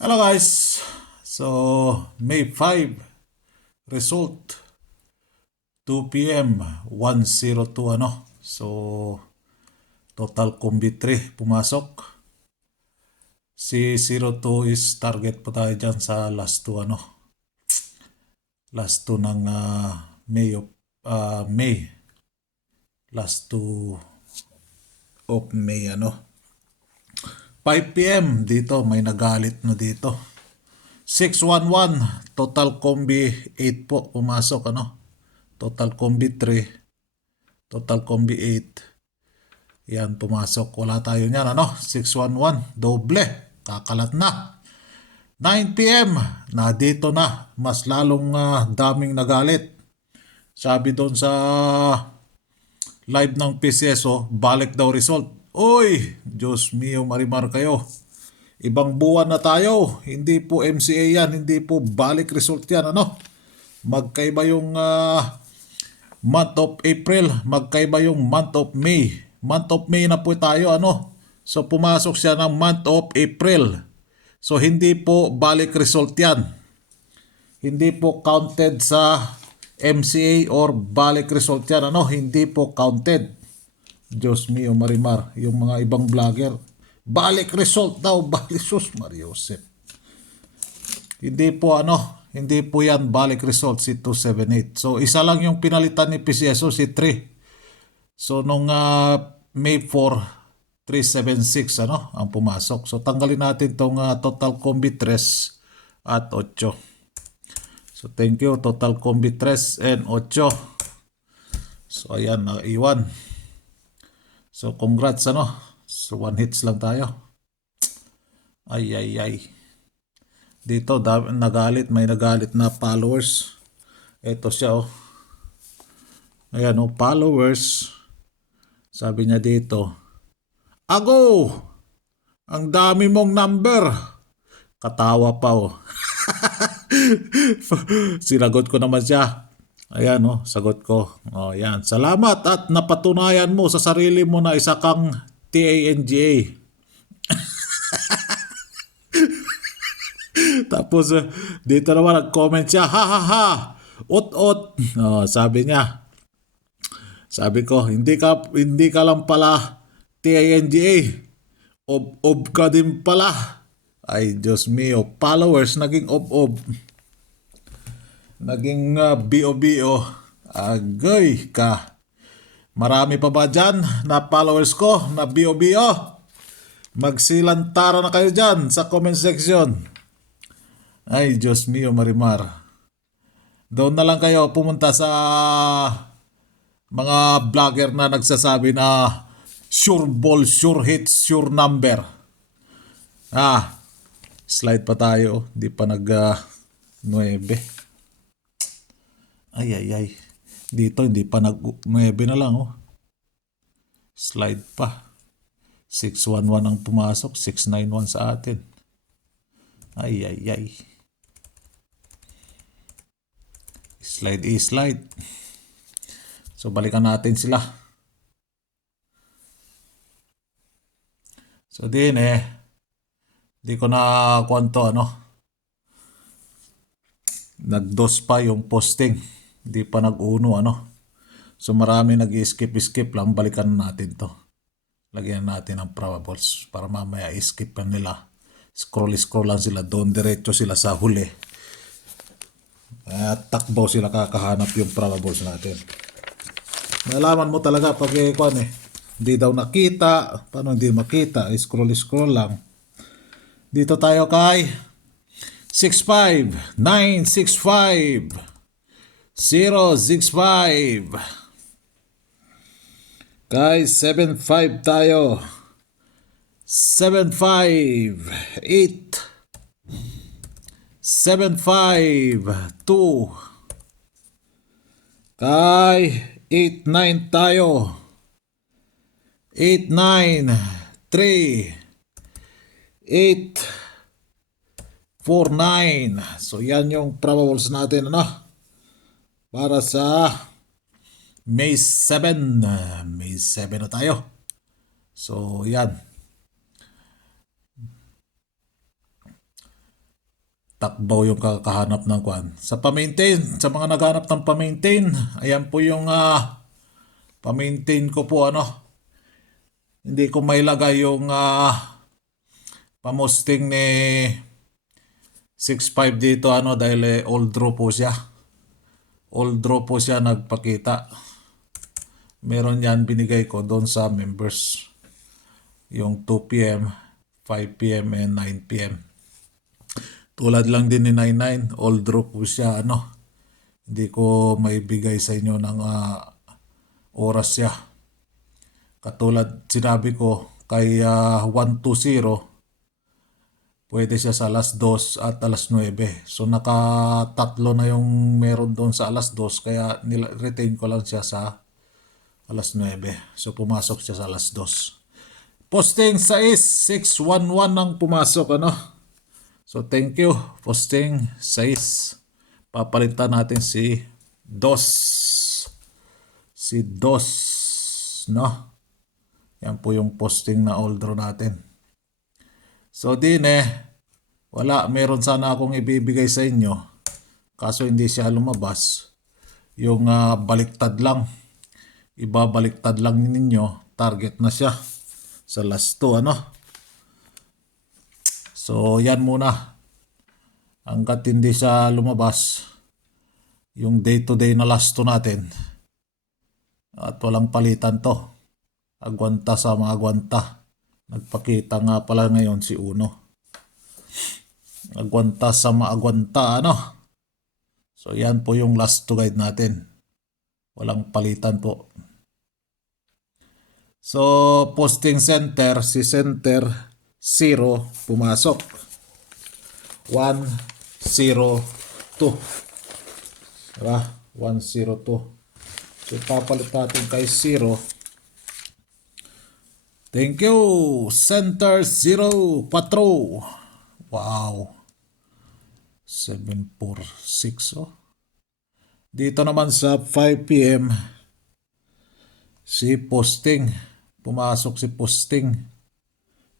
Hello guys. So May 5 result 2 p.m. 102 ano. So total combi 3 pumasok. Si 02 is target pa tayo dyan sa last 2 ano. Last 2 ng May. Last 2 of May ano. 5 p.m. dito may nagalit na dito. 611 total combi 8 po pumasok ano. Total combi 3, total combi 8. Yan pumasok. Wala tayo niyan ano. 611 doble. Kakalat na. 9 p.m. na dito na. Mas lalong daming nagalit. Sabi doon sa live ng PCSO, balik daw result. Oy, Diyos mio marimar kayo. Ibang buwan na tayo. Hindi po MCA yan. Hindi po balik result yan. Ano? Magkaiba yung month of April. Magkaiba yung month of May. Month of May na po tayo. Ano? So pumasok siya ng month of April. So hindi po balik result yan. Hindi po counted sa MCA or balik result yan. Ano? Hindi po counted. Diyos mio marimar. Yung mga ibang vlogger. Balik result daw. Balik sus Mariosep. Hindi po hindi po yan balik result si 278. So isa lang yung pinalitan ni PCSO si 3. So nung May 4, 376 ang pumasok. So tanggalin natin tong total combi 3 at 8. So thank you total combi 3 and 8. So ayan naiwan. So congrats So one hits lang tayo. Ay. Dito may nagalit na followers. Ito siya Ayan followers. Sabi niya dito, Ago! Ang dami mong number. Katawa pa Sinagot ko naman siya. Ayan sagot ko. Yan. Salamat at napatunayan mo sa sarili mo na isa kang TANGA. Tapos dito naman nag-comment siya, ha ha ha, ot. Sabi niya, sabi ko, hindi ka lang pala TINGA, ob ka din pala. Ay Diyos mio, followers naging ob. Naging BO. Agoy ka. Marami pa ba dyan na followers ko na BO? Magsilantara na kayo dyan sa comment section. Ay, Diyos mio marimar. Doon na lang kayo pumunta sa mga vlogger na nagsasabi na sure ball, sure hit, sure number. Slide pa tayo. Di pa nag 9. Ay. Dito hindi pa nag 9 na lang Slide pa. 611 ang pumasok, 691 sa atin. Ay. Slide. So balikan natin sila. So di ko na kwanto nagdos pa yung posting. Di pa nag-uno So marami nag-skip lang. Balikan natin to. Lagyan natin ang probables para mamaya skip pa nila. Scroll lang sila doon. Diretso sila sa huli. Takbo sila kakahanap yung probables natin. Nalaman mo talaga pag hindi daw nakita. Paano hindi makita? Scroll lang. Dito tayo kay 65 965 065. Guys, 75 tayo. 75 8 75 2. Kay 89 tayo. 89 3 8 49. So yan yung probables natin para sa May 7. May 7 na tayo. So yan. takbaw yung kakahanap ng kwan. Sa pa-maintain, sa mga naghanap ng pa-maintain, ayan po yung pa-maintain ko po ano. Hindi ko mailagay yung pamusting ni 6.5 dito ano dahil old draw po siya. Old draw po siya nagpakita. Meron yan binigay ko doon sa members. Yung 2 p.m., 5 p.m. and 9 p.m. Tulad lang din ni 99, old draw po siya ano. Hindi ko maibigay sa inyo ng oras siya. Katulad sinabi ko kay 120, pwede siya sa alas 2 at alas 9. So nakatatlo na yung meron doon sa alas 2 kaya retain ko lang siya sa alas 9. So pumasok siya sa alas 2. Posting 611 ang pumasok ano. So thank you posting 6. Papalitan natin si Dos. Si Dos no. Yan po yung posting na old draw natin. So din wala, meron sana akong ibibigay sa inyo. Kaso hindi siya lumabas. Yung baliktad lang. Ibabaliktad lang ninyo. Target na siya. Sa last 2 ano. So yan muna. Hanggat hindi siya lumabas. Yung day to day na last 2 natin. At walang palitan to. Agwanta sa mga agwanta. Nagpakita nga pala ngayon si Uno. Agwanta sa maagwanta ano. So yan po yung last to guide natin. Walang palitan po. So posting center, si center 0 pumasok. 102. Diba? 102. So papalit natin kay 0. Thank you. Center 0 Patro. Wow. 746 oh. Dito naman sa 5 p.m. si posting. Pumasok si posting.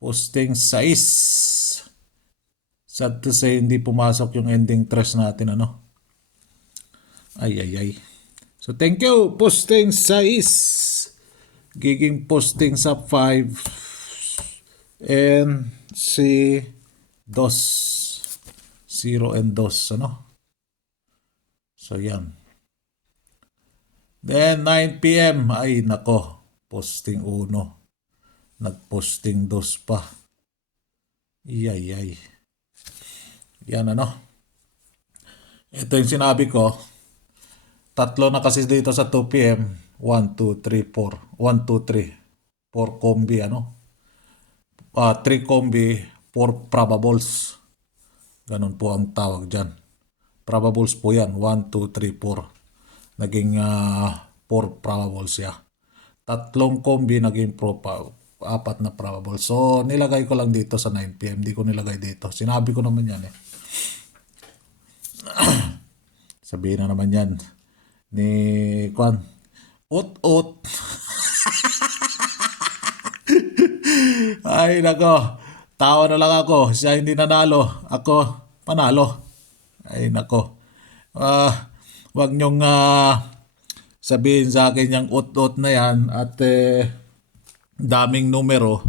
Posting 6. Sad to say hindi pumasok yung ending trash natin ano. Ay. So thank you posting 6. Giging posting sa 5 and si 2. 0 and 2 ano. So yan. Then 9 p.m. ay nako. Posting 1. Nagposting 2 pa. Iyay. Yan ano. Ito yung sinabi ko. Tatlo na kasi dito sa 2 p.m. 1, 2, 3, 4. 1, 2, 3. 4 combi ano. 3 combi, 4 probables. Ganun po ang tawag dyan. Probables po yan. 1, 2, 3, 4. Naging 4 probables siya. Tatlong combi naging 4 na probable. So nilagay ko lang dito sa 9 p.m. Hindi ko nilagay dito. Sinabi ko naman yan Sabihin na naman yan ni Kwan. Ut. Ay nako. Tawa na lang ako. Siya hindi nanalo. Ako panalo. Ay nako. Wag nyong sabihin sa akin yung ut na yan at daming numero.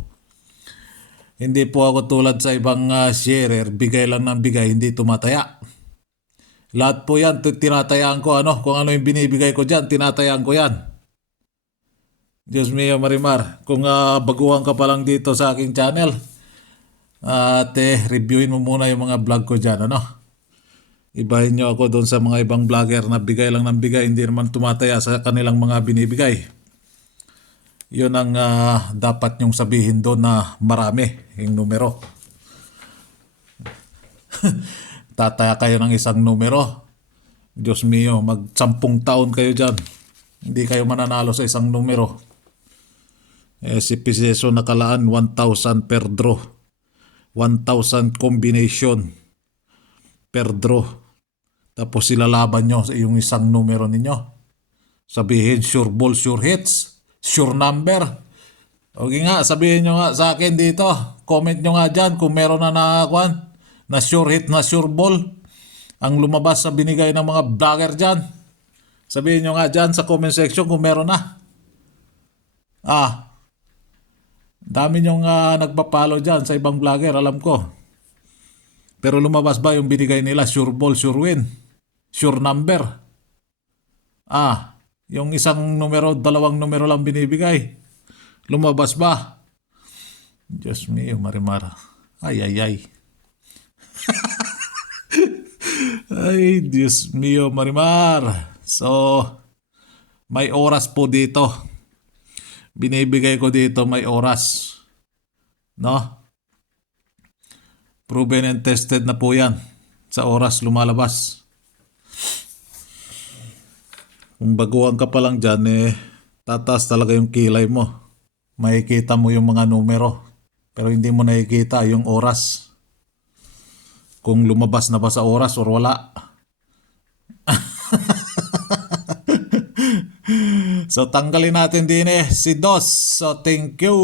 Hindi po ako tulad sa ibang sharer. Bigay lang ng bigay. Hindi tumataya. Lahat po yan, tinatayaan ko ano. Kung ano yung binibigay ko dyan, tinatayaan ko yan. Diyos mio Marimar. Kung baguhan ka pa lang dito sa aking channel, at reviewin mo muna yung mga vlog ko dyan ano. Ibahin nyo ako doon sa mga ibang vlogger na bigay lang ng bigay. Hindi naman tumataya sa kanilang mga binibigay. Yun ang dapat nyong sabihin doon na marami yung numero. Tataya kayo ng isang numero. Diyos mio, mag-10 taon kayo dyan. Hindi kayo mananalo sa isang numero. Si Piseso nakalaan 1,000 per draw. 1,000 combination per draw. Tapos silalaban nyo sa yung isang numero ninyo. Sabihin sure ball, sure hits, sure number. Okay nga, sabihin nyo nga sa akin dito. Comment nyo nga dyan kung meron na nakakuan. na sure hit na sure ball ang lumabas sa binigay ng mga vlogger dyan. Sabihin nyo nga dyan sa comment section kung meron na. Dami nyong nagpapalo dyan sa ibang vlogger, alam ko. Pero lumabas ba yung binigay nila? Sure ball, sure win, sure number. Yung isang numero, dalawang numero lang binibigay. Lumabas ba? Diyos mio, Marimar. Ay, ay, ay. Ay, Diyos mio, Marimar. So, may oras po dito. Binibigay ko dito may oras. No? Proven and tested na po yan. Sa oras lumalabas. Kung baguhan ka pa lang dyan, tataas talaga yung kilay mo. Makikita mo yung mga numero. Pero hindi mo nakikita yung oras. Kung lumabas na ba sa oras or wala. So tanggalin natin din si Dos. So thank you.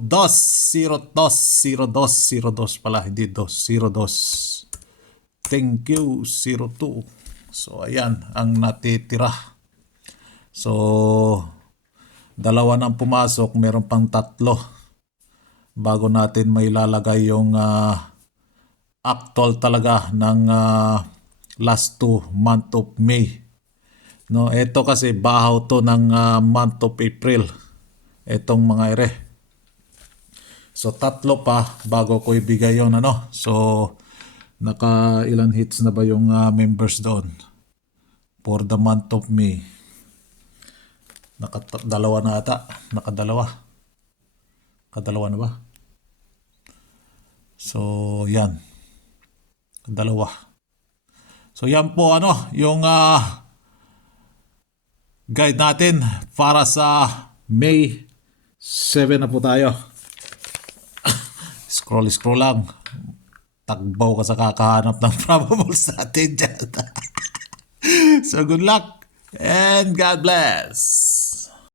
Dos, 02, 02, 02 pala. Hindi Dos, 02. Thank you, 02. So ayan ang natitira. So dalawa nang pumasok, meron pang 3 bago natin may lalagay yung actual talaga ng last 2 month of May. No, ito kasi bahaw to ng month of April. Etong mga ere. So 3 pa bago ko ibigay yon ano. So naka ilan hits na ba yung members doon for the month of May? Nakadalawa na ata. Nakadalawa na ba? So yan. Dalawa. So yan po ano yung guide natin para sa May 7 na po tayo. Scroll lang. Tagbaw ka sa kakahanap ng probables natin dyan. So good luck and God bless.